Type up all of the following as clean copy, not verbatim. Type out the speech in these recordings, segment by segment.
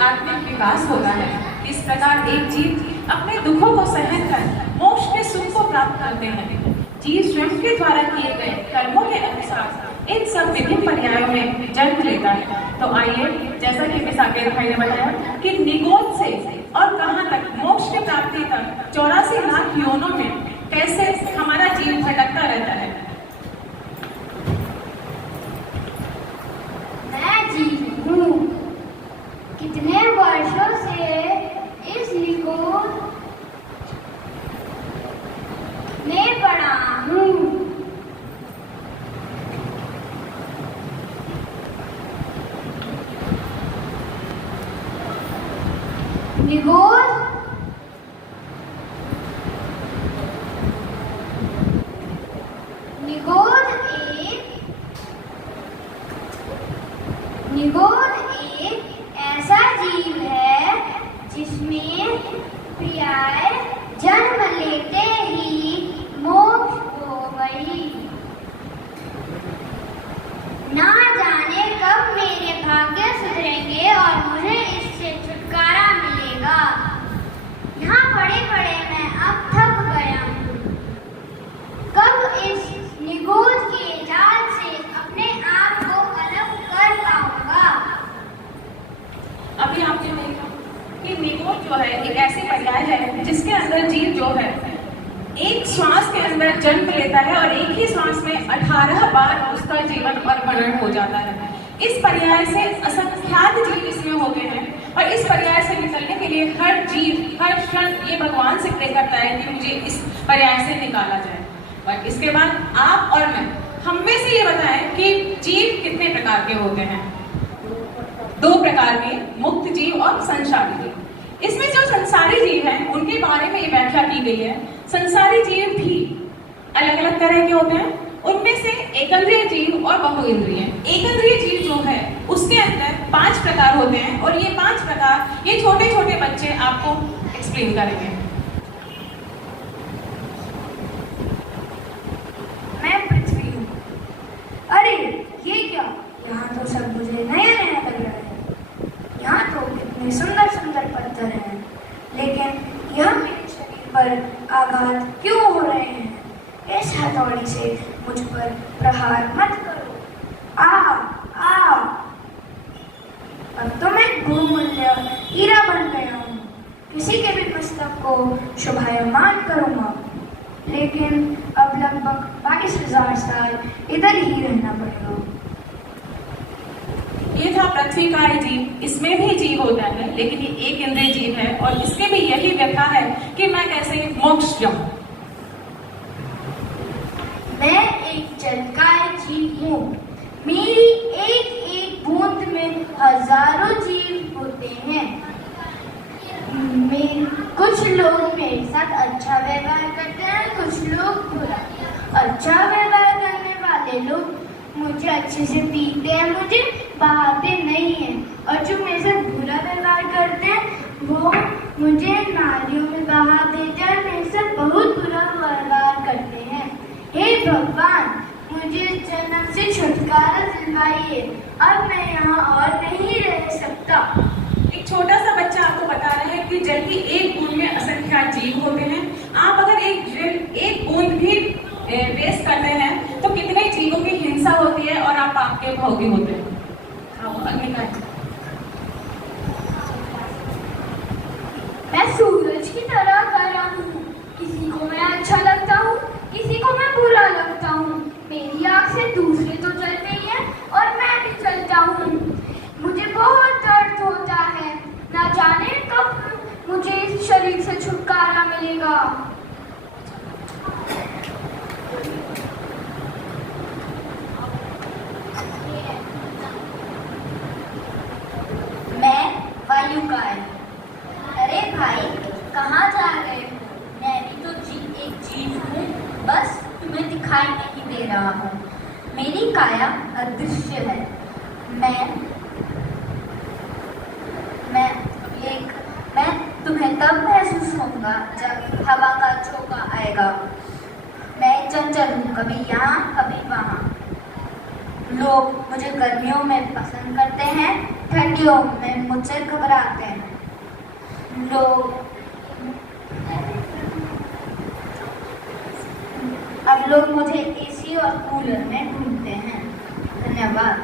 आत्मिक विकास होता है। इस प्रकार एक जीव अपने दुखों को सहन कर मोक्ष के सुख को प्राप्त करते हैं। जीव स्वयं के द्वारा किए गए कर्मों के अनुसार इन सब विभिन्न पर्यायों में जन्म लेता है। तो आइए, जैसा कि मिसाकेर भाई ने बताया कि निगोद से और कहां तक मोक्ष की प्राप्ति तक 84 लाख योनों में कैसे हमारा जीव भटकता रहता है। मैं जीव हूँ, कितने वर्षों से इस निगोद में पड़ा हूँ। निगोद एक ऐसा जीव है जिसमें प्रियाय जन्म लेते ही मोक्ष हो गई। ना जाने कब मेरे भाग्य सुधरेंगे और मुझे इससे छुटकारा मिलेगा। यहाँ पड़े पड़े मैं अब थक गया हूँ। कब इस निगोद के जाल से अपने आप को अलग कर पाऊंगा। अभी आपने देखा कि निगोद जो है एक ऐसी पर्याय है जिसके अंदर जीव जो है एक श्वास के अंदर जन्म लेता है और एक ही श्वास में 18 बार उसका जीवन और मरण हो जाता है। इस पर्याय से असंख्यात जीव इसमें होते हैं और इस पर्याय से निकलने के लिए हर जीव हर क्षण ये भगवान से प्रे करता है कि मुझे इस पर्याय से निकाला जाए। और इसके बाद आप और मैं हम में से ये बताएं कि जीव कितने प्रकार के होते हैं। 2 प्रकार के, मुक्त जीव और संसारी जीव। इसमें जो संसारी जीव हैं उनके बारे में ये व्याख्या की गई है। संसारी जीव भी अलग अलग तरह के होते हैं। उनमें से एकंद्रिय जीव और बहुइंद्रिय। एकंद्रिय जीव जो है उसके अंदर 5 प्रकार होते हैं और ये 5 प्रकार ये छोटे छोटे बच्चे आपको एक्सप्लेन करेंगे। मैं पृथ्वी हूँ। अरे ये क्या, यहाँ तो सब मुझे नया नया लग रहा है। यहाँ तो कितने सुंदर सुंदर पत्थर हैं, लेकिन यह मेरे शरीर पर आघात क्यों हो रहे हैं। इस हथौड़ी से मुझ पर प्रहार मत करो। अब तो मैं बहुमूल्य हीरा बन गया हूँ। किसी के भी पुस्तक को शोभायमान करूँगा, लेकिन अब लगभग 22,000 साल इधर ही रहना पड़ेगा। ये था पृथ्वी का जीव। इसमें भी जीव होता है, लेकिन ये एक इंद्रिय जीव है और इसके भी यही व्यथा है कि मैं कैसे मोक्ष जाऊं। मैं एक जलकार जीव हूँ। मेरी एक एक बूंद में हजारों जीव होते हैं। कुछ लोग मेरे साथ अच्छा व्यवहार करते हैं, कुछ लोग बुरा। अच्छा व्यवहार करने वाले लोग मुझे अच्छे से पीते हैं, मुझे बहाते नहीं हैं, और जो मेरे साथ बुरा व्यवहार करते हैं वो मुझे नालियों में बहा देते हैं और मेरे साथ बहुत बुरा व्यवहार करते हैं। हे भगवान, मुझे इस जन्म से छुटकारा दिलवाइए। अब मैं यहाँ और नहीं रह सकता। एक छोटा सा बच्चा आपको बता रहा है कि जल की एक बूंद में असंख्यात जीव होते हैं। आप अगर एक बूंद भी वेस्ट करते हैं तो कितने जीवों की हिंसा होती है और आप पाप के भोगी होते हैं। मैं सूरज की तरह गर्म हूँ। किसी को मैं अच्छा लगता हूँ, किसी को मैं बुरा लगता हूँ। मेरी आँख से दूसरे तो जलते ही हैं और मैं भी जलता हूँ। मुझे बहुत दर्द होता है। ना जाने कब मुझे इस शरीर से छुटकारा मिलेगा। मैं वायुकाय। अरे भाई, कहाँ जा रहे हो? मैं भी तो एक जीव हूँ, बस तुम्हें दिखाई नहीं दे रहा हूँ। मेरी काया अदृश्य है। मैं तुम्हें तब महसूस होगा जब हवा का झोंका आएगा। मैं चंचल हूँ, कभी यहाँ कभी वहाँ। लोग मुझे गर्मियों में पसंद करते हैं, ठंडियों में मुझसे घबराते हैं। अब लोग मुझे एसी और कूलर में ढूंढते हैं। धन्यवाद।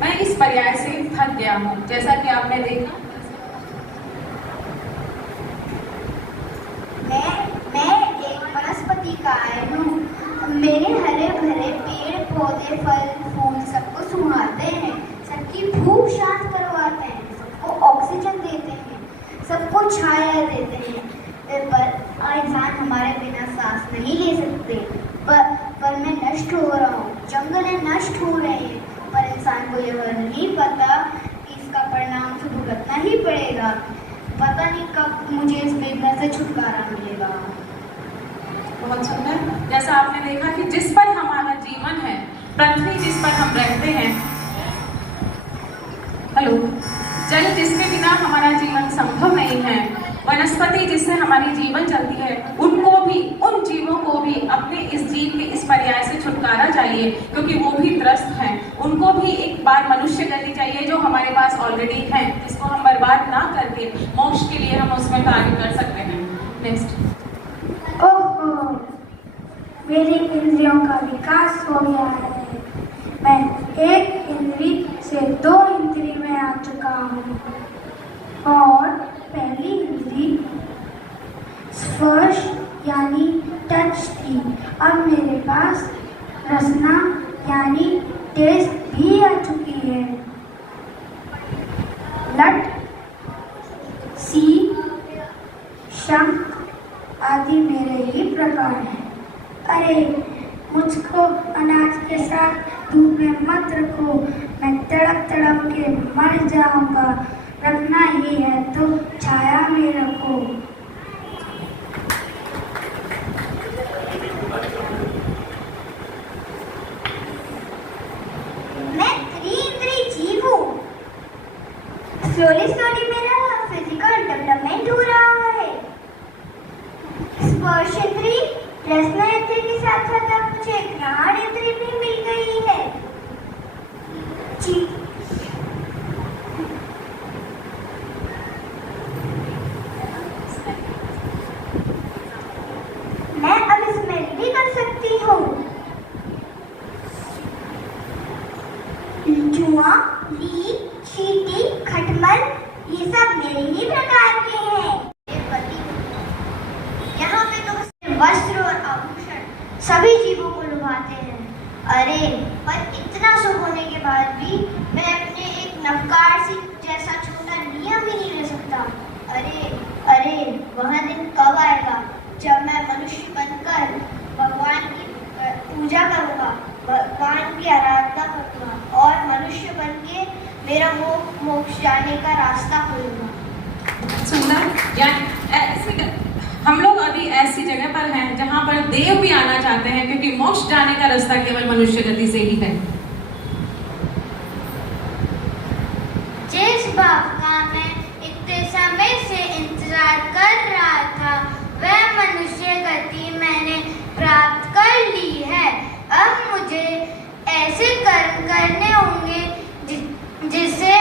मैं इस पर्याय से थक गया हूँ। जैसा कि आपने देखा, मैं एक वनस्पति का हूँ। मेरे हरे भरे पेड़ पौधे फल फूल सबको सुहाते हैं, सबकी भूख शांत करवाते हैं, सबको ऑक्सीजन देते हैं, सबको छाया देते हैं। पर इंसान हमारे बिना सांस नहीं ले सकते। पर मैं नष्ट हो रहा हूँ, जंगलें नष्ट हो रहे हैं, पर इंसान को यह नहीं पता कि इसका परिणाम तो भुगतना ही पड़ेगा। पता नहीं कब मुझे इस वेदना से छुटकारा मिलेगा। बहुत सुंदर। जैसा आपने देखा कि जिस पर हमारा जीवन है, पृथ्वी जिस पर हम रहते हैं, हेलो, जल जिसके बिना हमारा जीवन संभव नहीं है, वनस्पति जिससे हमारी जीवन चलती है, उनको भी, उन जीवों को भी अपने इस जीव के इस पर्याय से छुटकारा चाहिए, क्योंकि वो भी त्रस्त हैं। उनको भी एक बार मनुष्य गति चाहिए जो हमारे पास ऑलरेडी है, जिसको हम बर्बाद ना करके मोक्ष के लिए हम उसमें कार्य कर सकते हैं। नेक्स्ट। ओह, मेरी इंद्रियों का विकास हो गया है। मैं एक इंद्री से 2 इंद्री में आ चुका हूँ और पहली इंद्री स्पर्श यानी टच थी। अब मेरे पास रसना यानी टेस्ट भी आ चुकी है। लट, सी, शंख आदि मेरे ही प्रकार हैं। अरे, मुझको अनाज के साथ धूप में मत रखो, मैं तड़प तड़प के मर जाऊंगा। रखना ही है तो छाया में रखो। मैं त्रिइंद्रिय जीव हूँ। स्लोली मेरा फिजिकल डेवलपमेंट हो रहा है। स्पर्श इंद्रिय, रसना इंद्रिय के साथ साथ अब मुझे घ्राण इंद्रिय भी मिल गई है। मैं अब स्मेल भी कर सकती हूँ। जुआ, ली, चींटी, खटमल, ये सब मेरे ही प्रकार के हैं। यहाँ पे तो वस्त्र और आभूषण सभी जीवों को लुभाते हैं। अरे, पर इतना सब होने के बाद भी मैं अपने एक नवकार सी जैसा छोटा नियम भी नहीं ले सकता। अरे, वह दिन कब आएगा जब मैं मनुष्य बनकर भगवान की पूजा करूँगा, भगवान की आराधना करूँगा और मनुष्य बनके मेरा मोक्ष जाने का रास्ता खोलूँगा। सुंदर। यानी हम लोग अभी ऐसी जगह पर हैं जहाँ पर देव भी आना चाहते हैं, क्योंकि मोक्ष जाने का रास्ता केवल मनुष्य गति से ही है। जिस बात का मैं इतने समय से इंतजार कर रहा था, वह मनुष्य गति मैंने प्राप्त कर ली है। अब मुझे ऐसे कर्म करने होंगे जिससे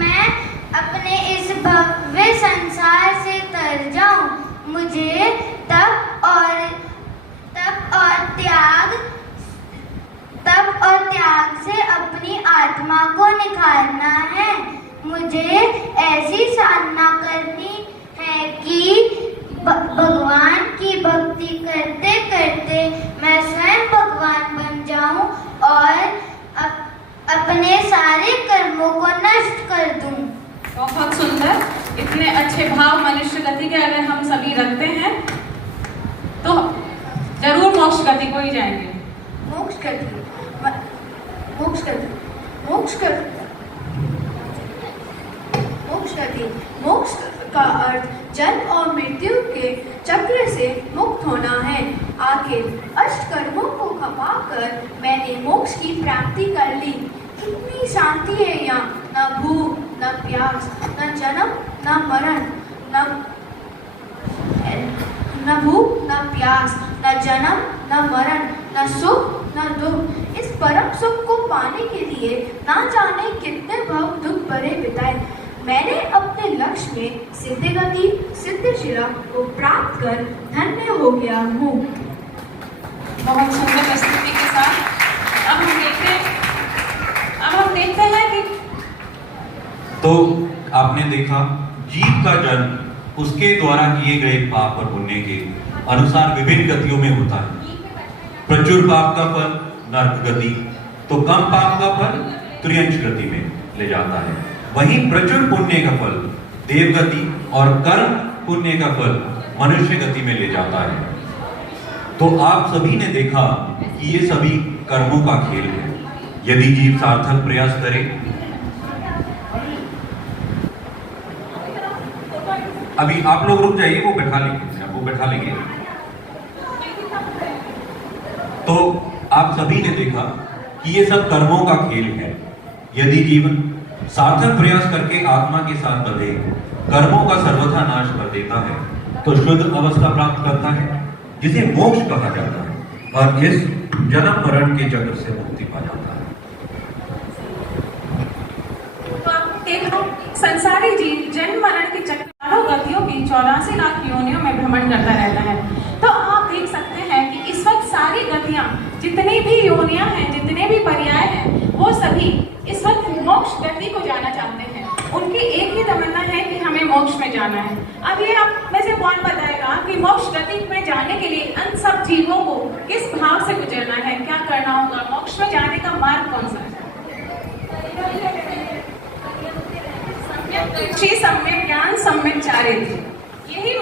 मैं अपने इस भव्य संसार से तर जाऊं। मुझे तप और त्याग से अपनी आत्मा को निखारना है। मुझे ऐसी साधना करनी है कि भगवान की भक्ति करते करते मैं स्वयं भगवान बन जाऊं और अपने सारे कर्मों को नष्ट कर दूं। बहुत सुंदर। इतने अच्छे भाव मनुष्य गति के अगर हम सभी रखते हैं तो जरूर मोक्ष गति को ही जाएंगे। मोक्ष का अर्थ जन्म और मृत्यु के चक्र से मुक्त होना है। आखिर अष्ट कर्मों को खपाकर मैंने मोक्ष की प्राप्ति कर ली। कितनी शांति है यहाँ। न भूख, न प्यास, न जन्म, न मरण, न भूख, न प्यास, न जन्म, न मरण, न सुख, न दुख। इस परम सुख को पाने के लिए ना जाने कितने भव दुख भरे बिताए। मैंने अपने लक्ष्य में सिद्ध गति, सिद्ध शिला को प्राप्त कर धन्य हो गया हूँ। बहुत सुंदर प्रस्तुति के साथ अब हम देखते हैं कि तो आपने देखा जीव का जन्म उसके द्वारा किए गए पाप और पुण्य के अनुसार विभिन्न गतियों में होता है। प्रचुर पाप का फल नरक गति, तो कम पाप का फल त्रियंश गति में ले जाता है। वहीं प्रचुर पुण्य का फल देव गति और कर्म पुण्य का फल मनुष्य गति में ले जाता है। तो आप सभी ने देखा कि ये सभी कर्मों का खेल है। यदि जीव सार्थक प्रयास करे, अभी आप लोग रुक जाइए, वो बैठा लेंगे, आपको बैठा लेंगे। तो आप सभी ने देखा कि ये सब कर्मों का खेल है। यदि जीवन सार्थक प्रयास करके आत्मा के साथ बंधे कर्मों का सर्वथा नाश कर देता है तो शुद्ध अवस्था प्राप्त करता है, जिसे मोक्ष कहा जाता है, और इस जन्म मरण के चक्र से मुक्ति पा जाता है। तो आप देखो संसारी जीव जन्म मरण के चक्र गतियों की 84 लाख योनियों में भ्रमण करता रहता है। तो आप देख सकते हैं कि इस वक्त सारी गतियां, जितनी भी योनियां हैं, जितने भी पर्याय हैं, वो सभी इस वक्त मोक्ष गति को जाना चाहते हैं। उनकी एक ही तमन्ना है कि हमें मोक्ष में जाना है। अब ये आप में से कौन बताएगा कि मोक्ष गति में जाने के लिए उन सब जीवों को किस भाव से गुजरना है, क्या करना होगा, मोक्ष में जाने का मार्ग कौन सा है? श्री सम्यक ज्ञान सम्यक चारित्र, यही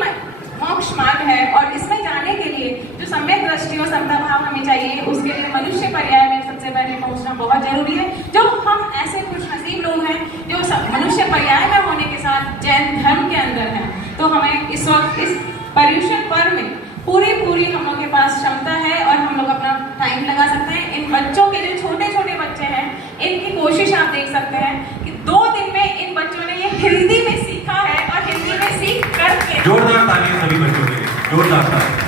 मोक्ष मार्ग है। और इसमें जाने के लिए जो सम्यक दृष्टि और समता भाव हमें चाहिए, उसके लिए मनुष्य पर्याय में सबसे पहले पहुंचना बहुत जरूरी है। जो हम ऐसे खुशनसीब लोग हैं जो मनुष्य पर्याय में होने के साथ जैन धर्म के अंदर हैं, तो हमें इस वक्त इस पर्युषण पर्व में पूरी हम लोग के पास क्षमता है और हम लोग अपना टाइम लगा सकते हैं। इन बच्चों के जो छोटे छोटे बच्चे हैं, इनकी कोशिश आप देख सकते हैं कि 2 दिन में इन बच्चों ने ये हिंदी में सीखा है और हिंदी में सीख करके जोरदार तालियां सभी बच्चों के लिए, जोरदार तालियां।